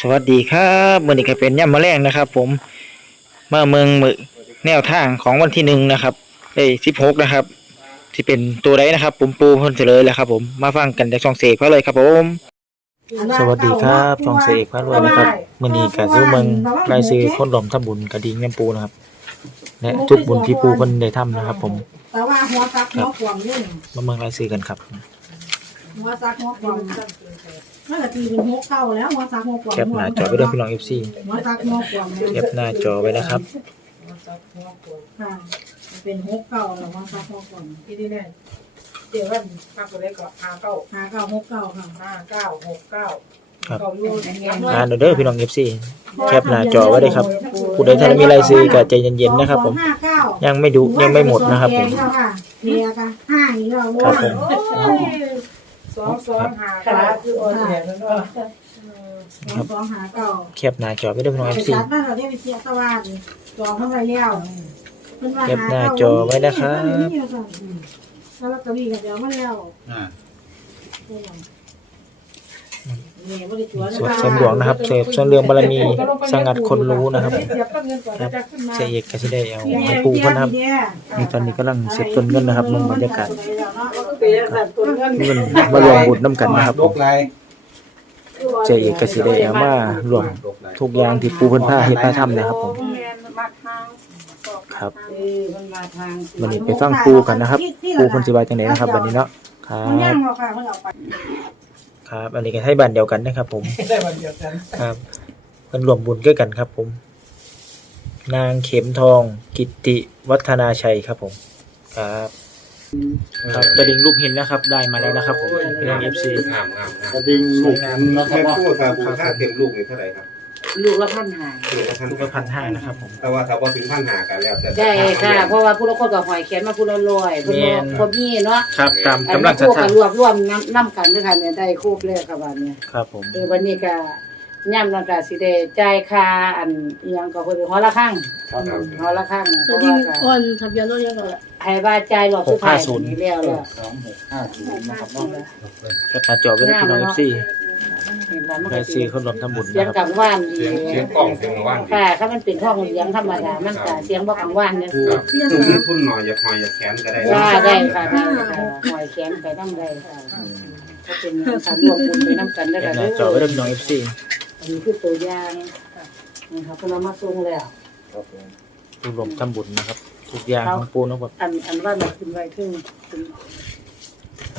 สวัสดีครับมื่อนี้ก็เป็นย่ำมะแรงนะครับ ผมมาเมืองมือแนวทางของวันที่หนึ่งนะครับเอ้สิบหกนะครับที่เป็นตัวใดนะครับผมปูพิ่นเฉลยแล้วครับ ผมมาฟังกันจากช่องเสกพระเลยครับผมสวัสดีครับช่องเสกพระรวยนะครับมื่อนี้ก็ซื้อเมืองรายซื้อคนหลอมทำบุญกระดิ่งน้ำปูนะครับและทุกบุญที่ปูพนได้ทำนะครับ ผมแต่ว่าหัวซักหัวขวางนี่มาเมืองรายซื้อกันครับหัวซักหัวขวาง นั่นแหละตีเป็นหัวเก่าแล้วหัวซักหัวขวางแคปหน้าจอไปด้วยพี่น้องเอฟซีหัวซักหัวขวางแคปหน้าจอไว้นะครับค่ะมันเป็นหัวเก่าแล้วหัวซักหัวขวางที่นี่แน่เดี๋ยวว่ามากกว่าได้ก็ห้าเก้าหาเก่าหัวเก่าค่ะห้าเก้าหกเก้าครับเก้าลูกอ่านเอาเด้อพี่น้องเอฟซีแคปหน้าจอไว้เลยครับผู้ใดท่านมีรายซื้อก็ใจเย็นๆนะครับ ผมห้าเก้ายังไม่ดูยังไม่หมดนะครับผมเนียค่ะห้าอีกแล้วครับผม สองสองห้าเก้าคือโอนเหรียญนั่นเนาะสองหาเก่าแคปหน้าจอไว้ด้วยพี่น้องเอฟซีจัดนั่นเราได้ไปเสียสวัสดิ์จองเข้าไปแล้วเก็บหน้าจอไว้นะครับแล้วเราก็มีกันเดี๋ยวมาแล้ว อ่า สวดเสริมหลวงนะครับเสริมส่วนเรื่องบารมีสงัดคนรู้นะครับเสียบต้นเงินก่อนจะขึ้นมาเสียเอกก็จะได้เอาให้ปูเพิ่นนะครับนี่ตอนนี้กำลังเสียบต้นเงินนะครับมึงบรรยากาศเปลี่ยนแบบต้นเงินเงินมารวมบุญน้ำกันนะครับลผมกลายเสียเอกก็สิได้เอามารวมทุกอย่างที่ปูเพิ่นพาเฮ็ดพาทำนะครับผมมาทางครับเออมันมาทางวันนี้ไปฟังปูกันนะครับ ปูเพิ่นสิว่าจังไดนะครับบัดนี้เนาะครัมันย่าบงเรา ค่ะเพิ่นเอาไปครับ อันนี้ก็ให้บ้านเดียวกันนะครับผมได้วันเดียวกันครับเพิ่นรวมบุญด้วยกันครับผม นางเข็มทอง กิตติวัฒนาชัยครับผมครับครับกระดิ่งลูกหินนะครับ ได้มาแล้วนะครับผมพี่น้อง FC งามงามงาม กระดิ่งลูกหินนะครัแม่บพูดครับปูถ้าเต็มลูกนี่เท่าไหร่ครับ ลูกละพันหาลูกละพันลูกละพันห้านะครับผม แต่ว่าถ้าพอถึงพันหากันแล้วแต่ได้ค่ะ เพราะว่าผู้ละคนกับหอยเขียนมาผู้ละลอยผู้ละคนนี้เนาะครับตามอันกำลันี้งศรัทคู่ธากันรวบรวมน้ำน้ำกันด้วยค่ะเนี่ยได้คูบเลยค่ะวันนี้ครับผมคือวันนี้ก็ย่ำนังกาสิได้จ่ายค่าอันอิหยังก็คือหอละข้างหอละข้างเพจะราะยิงว่าอ้วนทะเบียนรถยังไงให้ว่าจ่ายหลอดสุดท้ายนี่แล้วแล้วสองหกห้าศูนย์นะครับเนาะแคปหน้าจอไว้ด้วยพี่น้อง FC เห็ นแล้วมันได้ก็ซื้อคนรวมทำบุญเสียงนะครับกังว่านดีเสียงเสียงกล้องเสียงว่านค่ะถ้ามันเป็นห้องเสียงธรรมดามันก็เสียงบ่กังว่านเนี่ยครับทุ่นทุ่นหน่อยอย่าหอยอย่าแขนก็ได้ว่าได้ค่ะได้ค่ะหอยแขนไปน้ำได้ค่ะก็เป็นการรวมบุญไปน้ำกันได้แคค่ะปหน้าจอไว้ด้วยพี่น้อง FC อันนี้คือตัวอย่างนะครับเพิ่นเอามาส่งแล้วครับผมผู้รวมทำบุญนะครับ ทุกอย่างของปูนะครับอันอันว่ามันขึ้นไว้ถึงถึง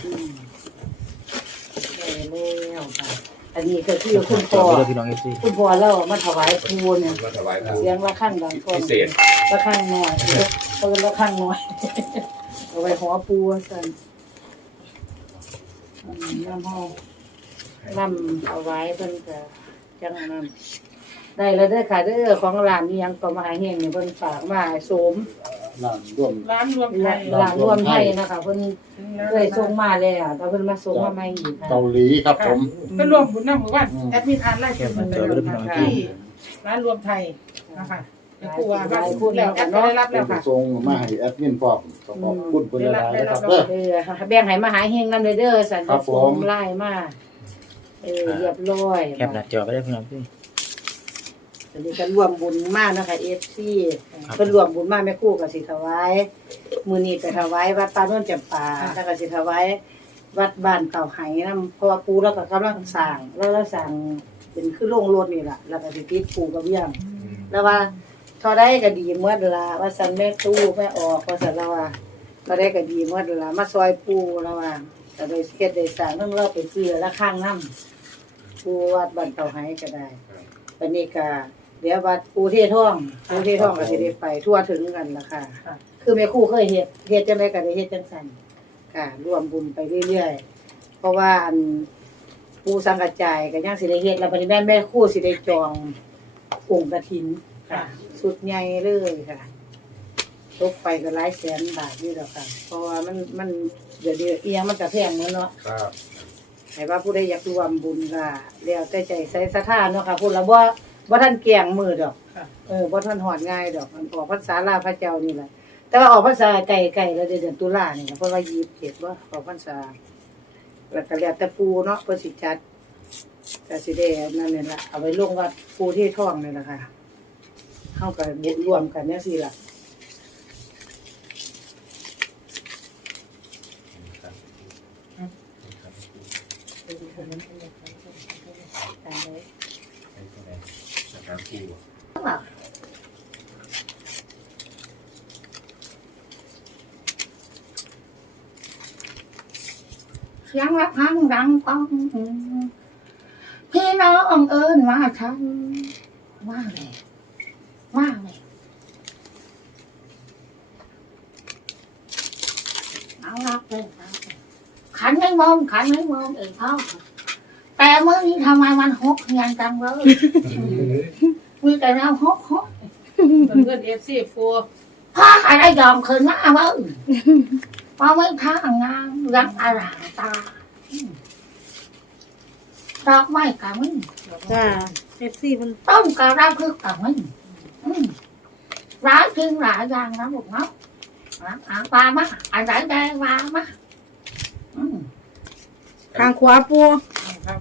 อืม ได้แล้วค่ะอันนี้ก็คือแคปหคุณน้าจอพ่อไว้ด้วยพี่น้อง FC คุณพ่อเรามาถวายครูเนี่ยก็ถวายปูเสียงละข้างดังก่อนพิเศษละข้างน้อยเพิ่นละข้างน้อยเอาไว้หัวปูสั่นอืมน้ำห้องน้ำเอาไว้เพิ่นก็จังอันนั้นได้แล้วเด้อค่ะเด้อของร้านนี้ยังก็มาให้เฮงนี่เพิ่นฝากมาให้โสม ร้านร่วมร้านรวมไทยร้านรวมไทยนะคะเพิ่นเคยส่งมาแล้วแต่เพิ่นมาส่งมาใหม่อีกค่ะเกาหลีครับผมเป็นรวมบุญน้ำหมู่บ้านแอดมินอ่านไล่แคชื่ปอหมัน้านจอไว้ด้วยพี่น้อง FC ที่ร้านรวมไทยนะคะเดี๋ยวครูว่าว่าพูดแล้วแอดก็ได้รับแล้วค่ะส่งมาให้แอดมินพร้อมขอบคุณเพิ่นหลายๆนะครับเด้อ เออแบ่งให้มาหาเฮงนำเด้อเด้อสันครัจะบผม ส่งไล่มาเออเรียบร้อยแคปหน้าจอไว้ด้วยพี่น้อง FC อันนี้ก็รวมบุญมากนะคะ FC ครับเพิ่นรวมบุญมาแม่ครู่ก็สิถวายมื้อนี้ก็ถวายวัดป่าโนนจำปาแล้วก็สิถวายวัดบ้านเต่าไหนำเพราะว่าปู่เราก็กำลังสร้างแล้วเราสร้างเป็นคือโรงรถนี่ล่ะแล้วก็สิติดปู่กับเบี้ยงแล้วว่าเท่าได้ก็ดีเมื่อเวลาว่าสันแม่ตู้แม่ออกว่าสันเราว่าก็ได้ก็ดีเมื่อเวลามาซอยปูแล้วว่าแต่โดยเฮ็ดได้สร้างเรื่องเราไปซื้อละข้างน้ำปูวัดบ้านเต่าไห้ก็ได้ปันนี้ก็ เดี๋ยววัดปูเทท่องปูเทท่องก็สิได้ไปทั่วถึงกันล่ะ ค่ะ คือแม่ครู่เคยเฮ็ดเฮ็ดจังไดก็ได้เฮ็ดจังซั่นค่ะร่วมบุญไปเรื่อยๆ เพราะว่าอันปูสังกัจจายก็ยังสิได้เฮ็ดแล้วบัดนี้แม่แม่ครู่สิได้จององค์กฐิน ค่ะ สุดใหญ่เลยค่ะตกไปก็หลายแสนบาทนี่แหละค่ะ เพราะว่ามันมันเดี๋ยวเดี๋ยวเอียงมันก็แพงเหมือนเนาะครับให้ว่าผู้ใดอยากรวมบุญก็แล้วแต่ใจใส่ศรัทธาเนาะค่ะพูดแล้วว่า ว่าท่านเกี่ยงมือดอกเออว่าท่านหอดง่ายดอกมันออกพรรษาลาพระเจ้านี่แหละ แต่ว่าออกพรรษาไก่ไก่แล้วเดือนตุลานี่นะเพราะว่ายีบเจ็ดว่าออกพรรษาแล้วก็แล้วแต่ปูเนาะเพื่อสิจัดก็สิได้อันนั่นนี่ล่ะเอาไปลงวัดปูที่ท้องนี่ล่ะค่ะเข้ากับบุญรวมกันเนี่ยสิล่ะตามไว้ นะครับครูเสียงระฆังดังก้องพี่น้องเอิญมาทันว่าเลยว่าเลยเอารับเลยเอาเลยขันไม่มองขันไม่มองเองพ่อ เมื่อนี้ทำไมมันหกเงียนจังเลยมีแต่แนวหกหกเพื่อนเอฟซีฟูพ่อใครได้ยอมคืนหน้าเบ้างพอไม่ทางงานยังอร่ามตาดอกไม้กะมิ่งจ้าเอฟซีมันต้นกระราคือกะมิ่งอืมร้ายจริงหลายอย่างนะลูกเนาะอะอะปลามาอันไหนแดงปลามาอืมทางขวาปู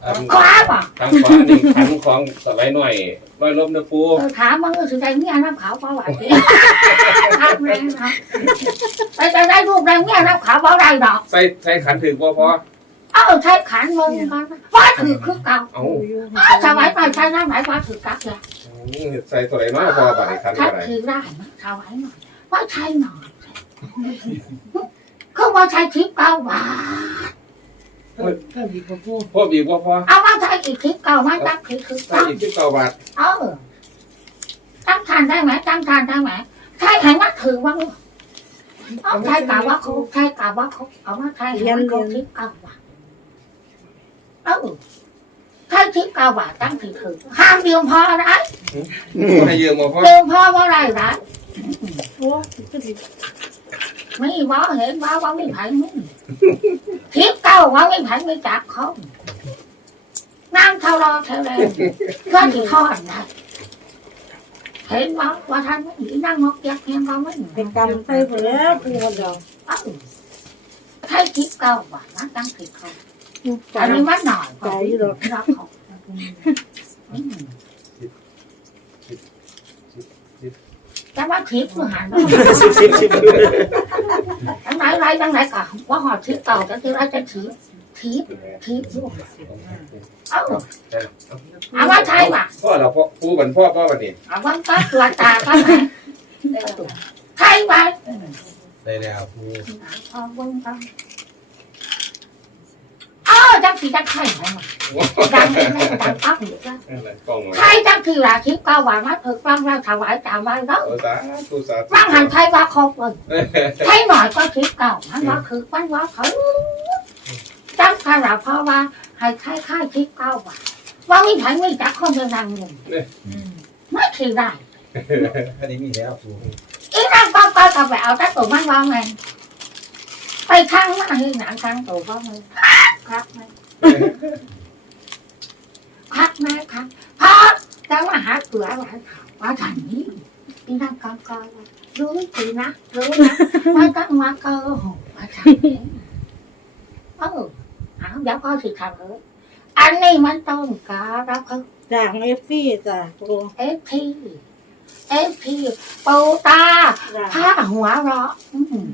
อันปลาป่ะทางขวานี่ขันของสบายหน่อยร้อยลบนะปูเออถามมึงสิได้เมียน้ำขาวปลาไหวดิทำแรงนะไปจะได้ลูกได้เมียน้ำขาวปลาไหวดอกใส่ใส่ขันถึงบ่พอเออใช้ขันมึงก่อนว่าถือคือเก่าเอาอ้าวสมัยใหม่ใช้น้ำไหนว่าถือกักเลยใส่ตัวไหนเนาะพอบัดนี้ขันใช้อะไรถือได้ไหมสมัยหน่อยว่าใช้หน่อยคือว่าใช้ทิพย์เก้าบาท เพิ่มอีกบ่ปูพวกอีกบ่พอเอาว่าใช้อีกทิพย์เก้าไม่ตั้งทิพย์คือใส่เก้าอีกสิบเก้าบาทเออตั้งทานได้ไหมตั้งทานได้ไหมใช้ให้มันถือว่าเอาใช้กาว่าเขาใช้กาว่าเขาเอามาใช้ให้มันเขาทิพย์เก้าบาทเออ ใช้ทิพย์เก้าบาทตั้งถือถือห้ามเดียวพอนะให้ยืมบ่พอเดียวพอว่าไรนะโอ้ก็สิไม่ว่าเห็นว่าว่าไม่ไผ่ไม่ทิพย์เก้าว่าไม่ไผ่ไม่จับเขานั่งเท่ารอเท่าไรก็ที่ทอดนะเห็นว่าว่าท่านไม่หนีนั่งมอกยักเพียงว่าไม่หนีเป็นกรรมใส่ไปแล้วปูคนเดียวเอ้าใช่ทิพย์เก้าว่านะตั้งทิพย์เขา อันนี้มันหน่อยกว่าที่เรารักเขาอืมแต่ว่าทิพย์คือหันมาสิบสิบสิบทั้งไหนไรทั้งไหนก็ว่าหอดทิพย์เก่าจะคือไรจะทิพย์ทิพย์ทิพย์อยู่เอ้าเอาว่าใช่ป่ะพ่อเราพ่อปูบันพ่อพ่อวันนี้เอาว่าก็ตัวตาก็ไหนใช่ป่ะได้แล้วปู พอเบิ่งกันเอ้าจังสีจังไข่ไหมวะดังเลยดังปั๊บอยู่แล้วกล้องใช่จังสีละทิพย์เก่าว่ามาถึงฟังเราถวายตามวันแล้วโอ้สาธุสาธุฟังหันใช่ว่าครบเลยใช่หน่อยก็ทิพย์เก่ามันว่าคือมันว่าเขาจังขนาดเพราะว่าให้ใช้ค่ายทิพย์เก่าว่าว่าไม่ใช่ไม่จักคนจะนั่งอยู่ไม่คือได้อันนี้มีแล้วปูอีนั่งก็ก็ก็ไปเอาแต่ตัวมันว่าไงไปข้างมาให้หนังข้างตัวว่าไง ครับไหมครับไหมครับพักแต่ว่าหาเกลือว่าว่าฉันนี้อีนั่งก็ก็รู้สินะรู้นะไม่ต้องมาเกอหกว่าฉันนี้เออเอาเดี๋ยวพ่อสิทำเลยอันนี้มันต้องการรับเขาจ้าของเอฟซีจ้าปูเอฟพีเอฟพีปูตาจ้าพาหัวเราะอืม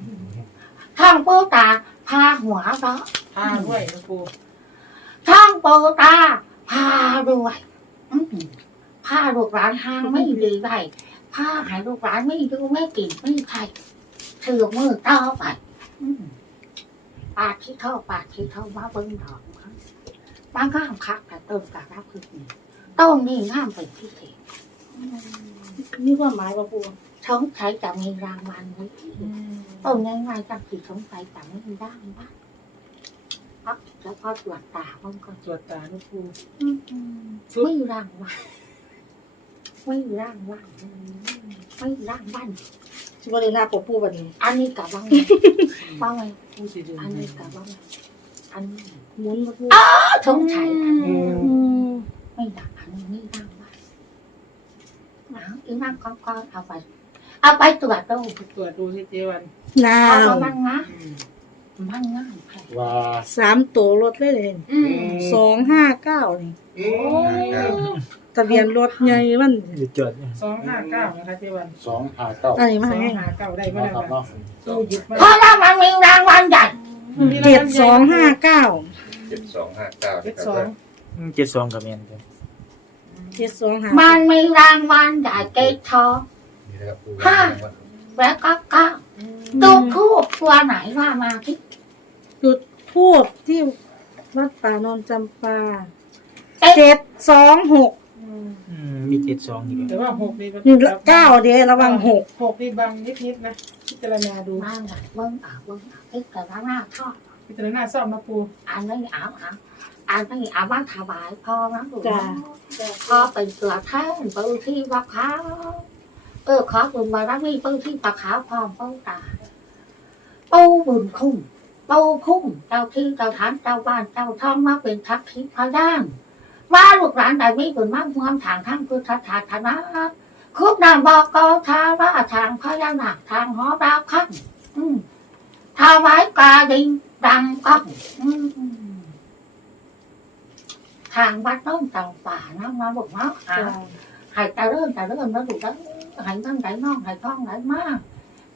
ท่องปูตา พาหัวเราะพาด้วยนะปูท่องปูตาพาด้วยอืมพาลูกหลานทางไม่ดีได้พาให้ลูกหลานไม่ดูไม่กินไม่ใครถือมือต่อไปอืมปาดที่เท่าปาดที่เท่ามาเบิ้งดอกมันบางข้ามคักแต่ต้นการับคือนี่ต้นนี่งามเป็นพิเศษนี่ว่าหมายว่าปู สงสัยจะมีรางวัลไว้ที่ต้นง่ายๆจังสิสงสัยจะไม่มีรางวัลครับแล้วพอตรวจตามันก็ตรวจตานะปูไม่มีรางวัลไม่มีรางวัลไม่มีรางวัลชิบะเลยหน้าปกปูแบบนี้ อันนี้กับว่าไงว่าไงปูสิดูอันนี้กับว่าไงอันนี้หมุนมาปูสงสัยอันนี้อืมไม่ดักอันนี้ไม่รางวัลเอาอีนั่งก้อนๆเอาไป เอาไปตรวจดูตรวจดูสิเจวันเอาประมาณนะมันง่ายแค่ว่า สามตัวรถเลยเลยอืมสองห้าเก้านี่ครับทะเบียนรถใหญ่มันอยู่จดสองห้าเก้านะคะเจวันสองห้าเก้าอันนี้สมาองไงห้าเก้าได้เนาะเมื่อไหครับร่เนาะตู้หยิบมาเพราะว่ามันมีรางวัลใหญ่เจ็ดสองห้าเก้าเจ็ดสองห้าเก้าเจ็ดคสอรังงเจ็ดสองกับเมียนครับเจ็ดสองห้ามันมีรางวัลใหญ่เกตทอง นี่นะครับปูห้าแล้วก็เก้าดูทูบตัวไหนว่ามาที่จุดทูบที่วัดป่านนท์จำปาเอ๊ะเจ็ดสองหกอืมมีเจ็ดสองอีกแต่ว่าหกนี่หนึ่งเก้าเดียวระวังหกหกนี่บางนิดๆนะพิจารณาดูมาไหนเบิ้งอะเบิ้งอะที่แต่ละหน้าชอบพิจารณาซ่อมมาปูอันนี้เอาเอาอันนี้เอามาถวายพ่อนะลูกจ้าพ่อเป็นเสือแท่นปืนที่ปะขาว เออขอบุญบารมีปืนที่ปะขาวพร้อมเป้าตาปูบุญคุ้มปูคุ้มเจ้าที่เจ้าฐานเจ้าบ้านเจ้าท้องมาเป็นทักทิพยานว่าลูกหลานใดไม่บุญมากมวลทางทั้งพุทธศาสนาคุกนามบอกกทาว่าทางพญานาคทางหอดาวขั้นอืมถวายกาดิงดังก้องอืมทางวัดน้องต่างป่านะมาบอกเนาะอ่าให้ตาเริ่มตาเริ่มแล้วถูกแล้ว ให้ตั้งไหนน้องให้ท้องไหนมาก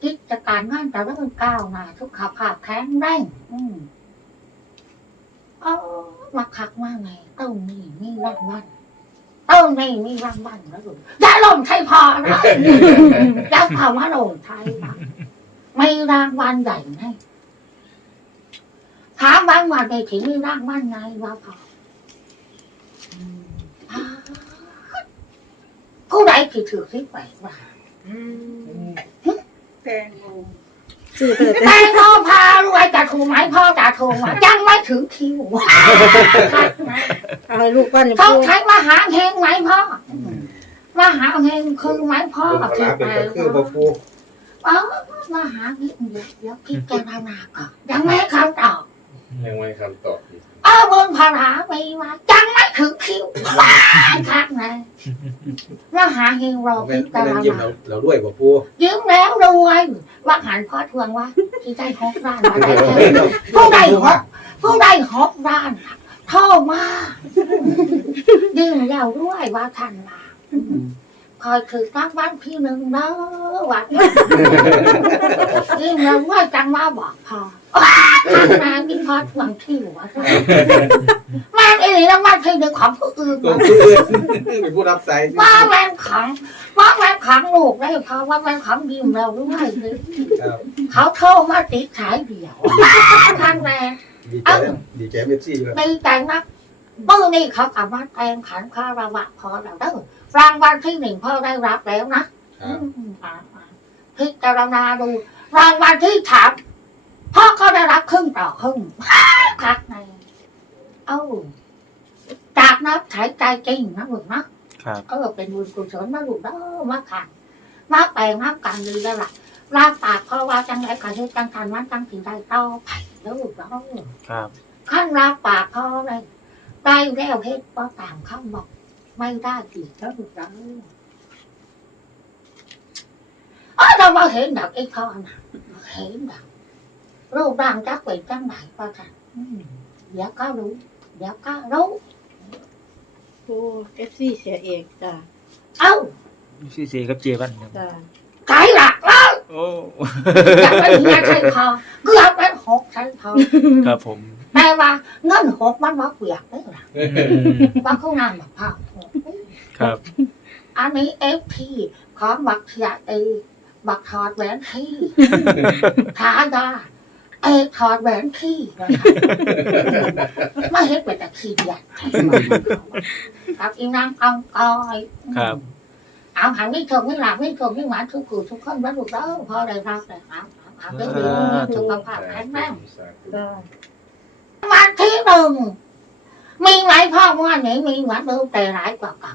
กิจการงานตาเริ่มก้าวหน้าทุกขาภาพแข็งแรงอืมเออมาคักมากไงเต้านี่มีรางวัลเต้านี่มีรางวัลแล้วถูกอย่าลงไทยพอนะอย่าเผามาลงไทยนะไม่รางวัลใหญ่ไงถามบางวันในถึงมีรางวัลไงว่าพออืมอ่า ผู้ใดที่ถือที่ไปว่าแตงโมสื่อเปิดแตงโมพารวยจะถูกไหมพ่อจะถูกไหมยังไม่ถึงคิวเอาให้ลูกว่าเนี่ยต้องพูดใช้มหาเฮงไหมพ่อมหาเฮงคือไหมพ่อเป็นพระเป็นก็คือบ่ปูเออมหาเฮงเดี๋ยวเดี๋ยวพิจารณาก่อนยังไม่คำตอบยังไม่คำตอบอีก เออเงินพาราไม่มายังไม่ถึงคิวว้ายทักไงมหาเฮงรอแม่พินจารแม่นณายิ้มเราเราด้วยบ่ปูยืมแล้วรวยว่าหันพ่อทวงว่าที่ได้หกร้านมาได้แค่ผู้ใดหกผู้ใดหกร้านเท่ามายืมแล้วด้วยว่าทันมา คอยถือตั้งบ้านพี่หนึ่งเด้อว่ายืมแล้วว่าจังว่าบอกพอทางนางที่พอทวงที่หัวแม่งไอ้นี่รางวัลที่หนึ่งของผู้อื่นตัวผู้อื่นเป็นผู้รับสายว่าแม่งขังว่าแม่งขังลูกได้เพราะว่าแม่งขังยืมแล้วด้วยครับเขาโทรมาติดขายเดียวท่านแม่ดีใจดีใจเอฟซีครับดีใจนักเมื่อนี้เขากลับมาแต่งขันคาราวะพอแล้วเด้อ รางวัลที่หนึ่งพ่อได้รับแล้วนะครับอืมอ่าอ่าพิจารณาดู รางวัลที่สามพ่อเขาได้รับครึ่งต่อครึ่งคักในเอ้าจากนับใช้ใจจริงนะลูกนะครับเออเป็นบุญกุศลนะลูกเด้อมาขันมาแปลงมาการดีแล้วล่ะลาปากเพราะว่าจังไรกันที่จังทันมันจังถึงได้ต่อไปแล้วลูกเนาะครับขั้นลาปากเพราะอะไรได้แล้วเพชรก็ตามคำบอกไม่ได้อีกแล้วลูกเนาะเออเรามาเห็นดักไอ้พ่อนะเห็นดัก รูปร่างจักเป็นจังไหนก็ทันอืมเดี๋ยวก็รู้เดี๋ยวก็รู้โอ้เอฟซีเสียเองจ้าเอ้าซีซีกับเจวันครับจ้ โอ้อยากเป็นเมียใช่พอเกือบเป็นหกใช่พอครับผมแต่ว่าเงินหกมันว่าเปียกได้หรออืมว่าเขานำแบบพ่อครับ อันนี้เอฟทีของบักเสียเอบักถอดแหวนขี้ทายาเอถอดแหวนขี้ไม่เห็นเป็นแต่ขี้เดียดกับอีนางอองกอยครับ เอาหันไม่ชมไม่หลับไม่ชมไม่หวานทุกคู่ทุกคนแล้วลูกเด้อพอได้รับเลยเอาเอาเอาเรื่องนี้สุขภาพแข็งแรงจ้าวันที่หนึ่งมีไหมพ่อเมื่อวานนี้มีเหมือนเดิมแต่ร้ายกว่าเก่า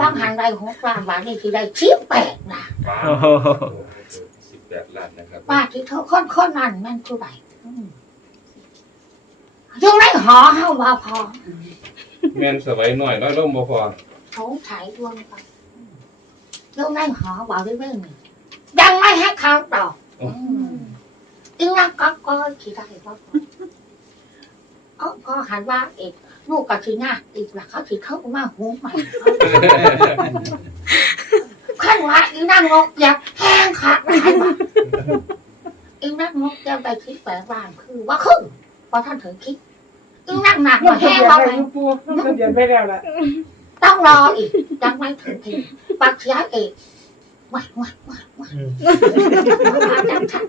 บางหันได้หกล้านบาทนี่คือได้ชิบแปดนะว้าโอ้วโหสิบแปดล้านนะครับป้าที่เขาคนคนนั้นแม่นผู้ใดอืมยังไม่หอเฮาว่าพอแม่นสบายหน่อยน้อยลงบ่พอเขาใช้ดวงกัน ยังไม่หอบอกได้ไหมยังไม่ให้เขาตอบอืมอีนักก็ก็ขี่ได้ก็เออพอหันว่าเอกลูกกับทีน่าอีกละเขาถือเข้ามาหูใหม่ขั้นว่าอีนั่งงกอยากแห้งขาดหลายว่ะอีนั่งงกอยากไปคิดแปลบ้านคือว่าคือพอท่านถึงคิดอีนั่งหนักลมางทะแห้งเบียนว่าไปไงลูกปูลงทะเบียนไปแล้วล่ะ ต้องรออีกยังไม่ถึงทีปักเสียเอกว้ายว้ายว้ายว้ายอืมมาจังทัน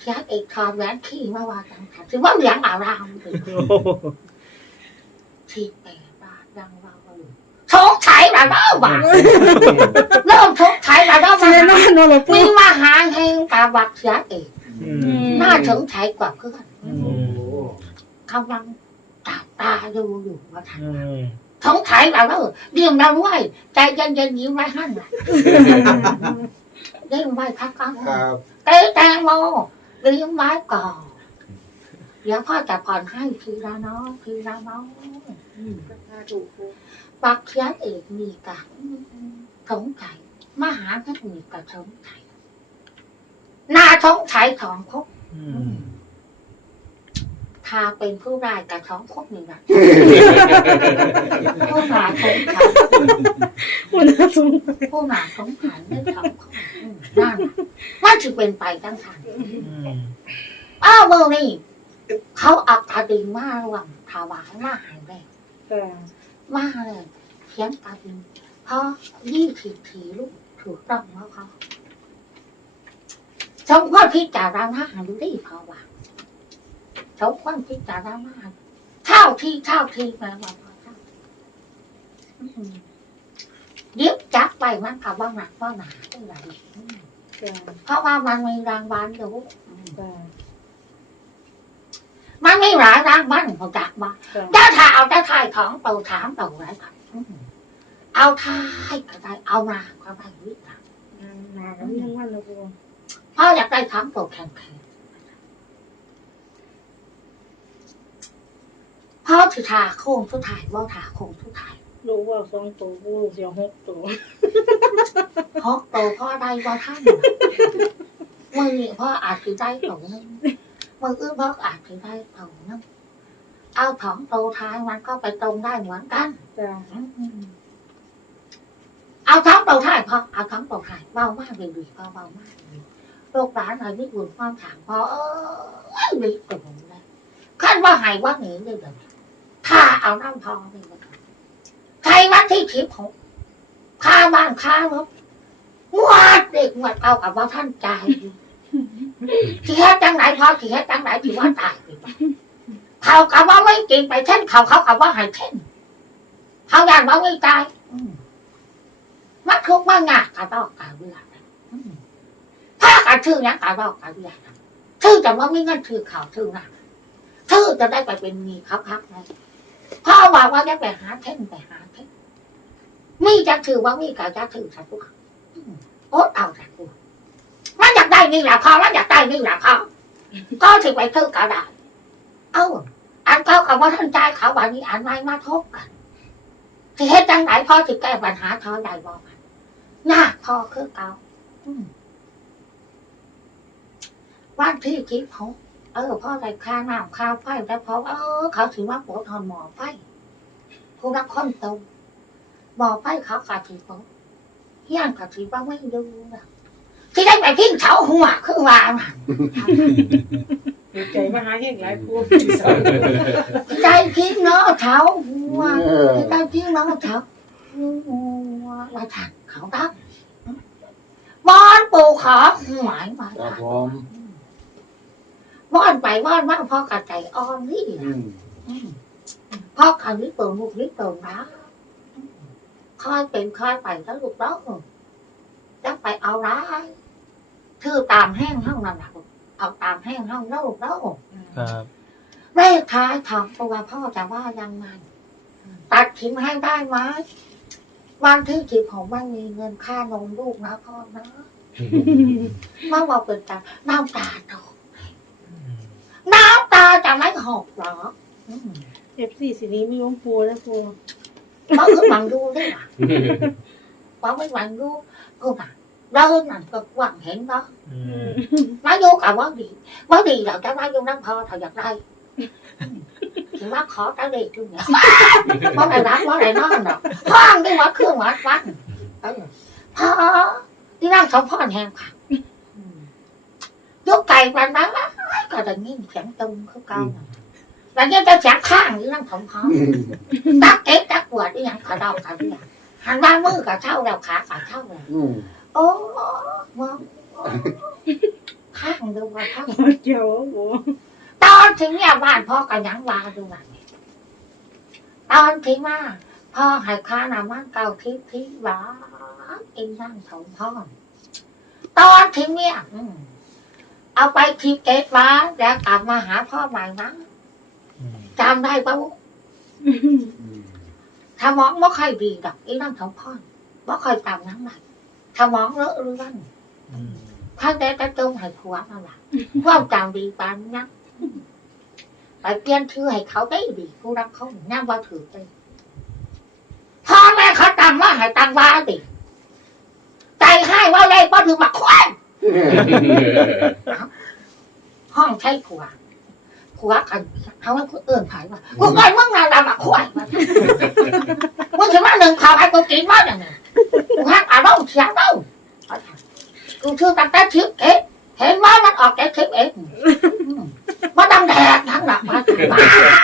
เสียเอกทอแหวนขี้มาว่าจังทันถือว่าเหลียงอารามเลยที่แปดบาทยังว่าอยู่ชกไถระเบ้าบาทเริ่มชกไถระเบ้าเสียบาทนอนนอนหลับปูมีมาหาแห่งตาบักเสียเอกอืมน่าถึงไถกว่าเพื่อนอืโอ้มกำลังตาตาดูอยู่ว่าทัน อืมชกไถระเบ้าเดี่ยมเราไว้ใจเย็นเย็นๆยิ้มไว้หั่นน่ะยิ้มไว้ทักกันครับเต้แตงโมยิ้มไว้ก่อนเดี๋ยวพ่อจะผ่อนให้ทีละน้อยทีละน้อยอืมปักเขียนเอกมีกะสงสัยมหาเทคนิคกับสงสัยนาสงสัยสองพบ อืมถ้าเป็นผู้รายกับสองพบนี่นะผู้หนาสงสัยมันน่าสงสารผู้หนาสงสัยไม่สองพบอืมนั่นน่ะมันจะเป็นไปจังสันอืมอ้าวเมื่อนี่เขาอักตาดิงมาระหว่างถวายมาหายแรกแต่มาเลยเขียนตาดิงเพราะยี่สิบทีลูกถูกต้องแล้วเขาสมควรพิจารณาดูดิเพราะว่า สมควรพิจารณาเท่าที่เท่าที่แปลว่าพอเท่าอืมยึดจับไปมันกับว่าหนักว่าหนาเท่าไหร่อืมแต่เพราะว่ามันมีรางวัลอยู่อืมแต่มันมีหลายรางวัลเขาจักมาแต่ถ้าถ้าเอาแต่ทายของเต่าถามเต่าไรครับอืมเอาทายก็ได้เอามาก็ได้วิจารณ์หนาแล้วยังวันละปูพ่ออยากได้ถามเต่าแข็งแข็ง พ่อถือทาโค้งทุกถ่ายว่าทาโค้งทุกถ่ายรู้ว่าสองตัวปูเสียวหกตัวเพราะโตพ่อได้ว่าท่านมือนี่พ่ออาจจะได้เต่านึงมืออื่นพ่ออาจจะได้เต่านึงเอาของโตท้ายมันก็ไปตรงได้เหมือนกันแต่อืมเอาท้องเต่าท้ายพ่อเอาท้องเต่าท้ายเบามากเลยดีพ่อเบามากเลยโรคร้านอะไรไม่บุญความถามพ่อเออดีตรงเลยขั้นว่าหายว่าหนีเลยเดี๋ยว นี้าเอาน้ำพอเลยก็ได้ใครวันที่ทิพย์หกค่าบ้านค่ารถงวดเด็กงวดเอากับว่าท่านใจที่แค่จังไหนพอที่แค่จังไหนที่ว่าตายไปบ้าเขากับว่าไม่กินไปเช่นเขาเขากับว่าหายเช่นเขาอยากบอกไม่ตายมันทุกข์มันหนักกระดอกกระเบืออืมถ้ากันชื่อนี้กระดอกกระเบือชื่อจะว่าไม่เงินชื่อเขาชื่อนะชื่อจะได้ไปเป็นมีเขาพักไหม พ่อบอกว่าจะไปหาเท่นไปหาเท่นมีจะถือว่ามีกับจะถือสักตัวโอ๊ตเอาสักตัวมันอยากได้นี่แหละพ่อมันอยากได้นี่แหละพ่อก็ถือไปถือกระดาษเอ้าอันเขากับว่าท่านใจายเขาวันนี้อันไม่มาทบกันสิเฮ็ดจังไหนพ่อสิแก้ปัญหาท่าใดบอกมันยาพ่อคือเก่าวันที่คิดเขา เออพ่อได้ค่าน้ำค่าไฟแต่พอเออ เขาถือว่าโปรทอนหมอไฟผู้รับคนโตหมอไฟเขากะถือโปเฮียนกะถือว่าไม่ดูนะที่ได้ไปทิ้งเสาหัวคือว่าใจมาหาเฮงหลายปูใจทิ้งเนาะเสาหัวเออที่ได้ทิ้งเนาะเสาหัวว่าถักเขาดับอนปูขอหมายมาครับถักผม ว่อนไปว่อนมาพ่อกระใจอ่อนนี่อืมพ่อขันนิเปิดมุกนิเปิดนะค่อยเป็นค่อยไปแล้วลูกน้องจะไปเอาร้ายคือตามแห้งห้องนั่นแหละลูกเอาตามแห้งห้องแล้วลูกน้องครับเลขท้ายของตัวพ่อจะว่ายังไงตัดทิ้งให้ได้ไหมวันที่จีบผมไม่มีเงินค่านมลูกนะพ่อนะมาบอกเป็นตาน้ำตาตก น้ำตาจะไม่หกเหรออืมเอฟซีสีนี้มีหลวงปูแล้วปูเพราะคือหวังดูด้วยว่ะเพราะไม่หวังดูกูน่ะเดินนั่นก็กว้างเห็นบ่อืมมาอยู่กับว่าดีว่าดีเราจะมาอยู่น้ำพอถ้าอยากได้ถึงว่าขอตะเด็กอยู่เนี่ยว่าไหนรักว่าไหนนอนหรอกห้องได้วัดเครื่องวัดวัดเออพอที่นั่งสมพรแห่งค่ะ ยกไก่ปันนั้นก็จะยิ่งเสียงตุ้มเขาเก่าแล้วเนี่ยจะเสียงข้างที่นั่งสมพรตักเอ๊ะตักปวดที่ยังขาดอกขาที่ยังหันบ้านมือกับเท่าแล้วขากับเท่าเลยอืมโอ้มองข้างดูว่าข้างเกี่ยวโอ้ตอนถึงเนี่ยบ้านพ่อก็ยังวาดูว่าตอนที่มาพ่อให้ข้าน้ำมันเก่าทิพย์ที่หวานอินนั่งสองพ่อตอนที่เนี่ยอืม เอาไปทิพย์เกตว้าแล้วกลับมาหาพ่อใหม่นะอืมจำได้ปะถ้ามองไม่ค่อยดีดอกอีนั่งสองพ่อไม่ค่อยตามน้ำหนักถ้ามองเลอะเรื่องอืมท่านได้กระจงให้ผัวนั่นแหละความจำดีปานนักไปเปลี่ยนชื่อให้เขาได้ดีผู้รักเขาน่าว่าถือไปพ่อแม่เขาตังว่าให้ตังว่าดิใจให้ว่าเลยพอถือมาควัน ห้องใช้ผัวผัวกันเขาว่าเอื่นผายว่ากูไปมึงนานละมาควันมึงถึงมาหนึ่งข่าวให้กูกินว่าอย่างนี้ยกูห้ามอารมณ์เสียเล่ากูชื่อตั้งแต่ชิปเอ๊ะเห็นว่ามันออกจากชิปเอ๊ะมาดังแดดทั้งหลักมาถึงบ้า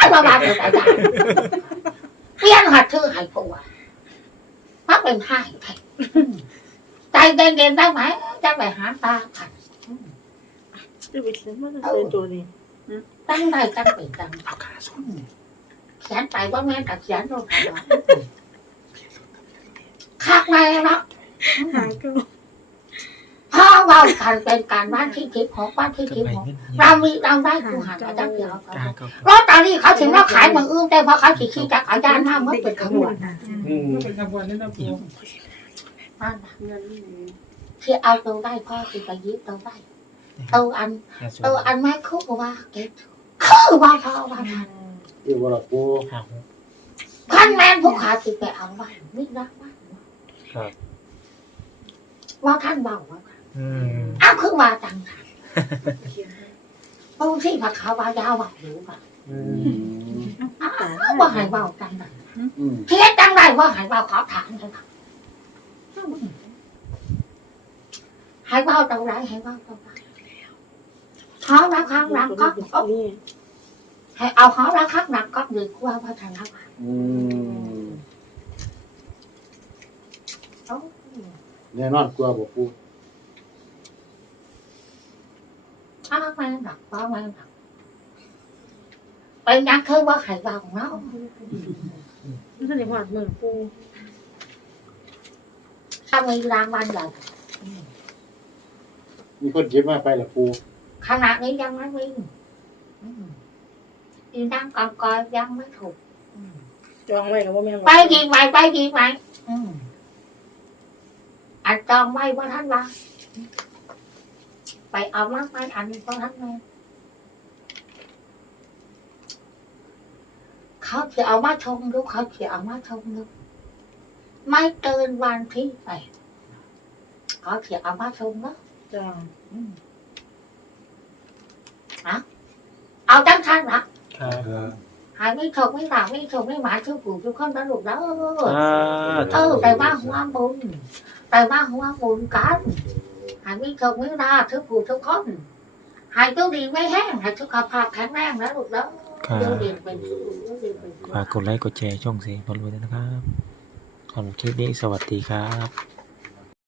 นมาบ้าเป็นอะไรเปลี่ยนหัดชื่อให้ผัวมาเป็นห้าไทย ใจเย็นๆได้ไหมจะไปหาตาขัดจะไปเขียนว่าจะใส่ตัวนี้ตั้งได้ตั้งเป็นตั้งเอาขาส่งเขียนไปว่าแม่กับเขียนโดนขัดคักในเนาะหาเก็พ่อเว่ากันเป็นการบ้านที่คิดของบ้านที่ก็คิดไปของเงินเรามีเราได้กูหันมาจักเดียวกาก็รถตอนนี้เขาถึงเราขายมืออื่นแต่พอเขาขี่ขี่จักรยานมาเมื่อเป็นขบวนอืมเป็นขบวนนี่นะปู นั่นน่ะเงินที่เอาตัวได้พ่อคือไปยึดตัวได้ตัวอันห้าศูนตัวย์อันไม่คุกว่าเก็บคือว่าพ่อว่าท่านคือว่าละปูห้าหกท่านแม่ผู้ขาคือไปเอาไว้ไม่รักว่าครับว่าท่านเบาว่าอืมอ้าวคือว่าจังค่ะบางที่ผักขาวว่ายาวว่าหิวว่าอืมอ้าวว่าหายเบาจังไหนอืมเทียจังไรว่าหายเบาขอถามเลยค่ะหายเบาตรงไหนหายเบาตรงไหน เขารักข้างรักก็นี่ให้เอาเขารักข้างรักก็ดีกว่าพัฒนาการอืมเอาแน่นอนกลัวบ่ปูเอาแม่ดักว่าแม่ดักเป็นยังคือว่าหายเบาเนาะไม่ใช่หอดมือปู ถ้ามีรางวัลใหญ่มีคนเก็บมาไปละปูขณะนี้ยังไม่มีอืมอีนั่งกองกอยยังไม่ถูกจองไว้กับว่าแม่ไปยิงไหมไปยิงไหมอืมอันจองไว้ว่าท่านว่าไปเอามาไปอันนี้ก็ท่านแม่เขาจะเอามาชมดูเขาจะเอามาชมดู ไม่เกินวันที่แปดเขาจะเอามาชมเนาะจ้าอืมอะเอาจังท่านนะครับ หายไม่ถกไม่หลับไม่ถกไม่หมาชื่อปู่ชื่อคนตลกแล้วอ่าเออแต่ว่าหัวบุญแต่ว่าหัวบุญกันหายไม่ถกไม่หลับชื่อปู่ชื่อคนหายตัวดีไม่แห้งหายสุขภาพแข็งแรงแล้วลูกแล้วครับเดี๋ยวเรียนเป็นชื่อปู่เดี๋ยวเรียนเป็นชื่อฝากกดไลค์กดแชร์ช่องเสียงพอรวยด้วยนะครับสำคลิปนี้สวัสดีครับ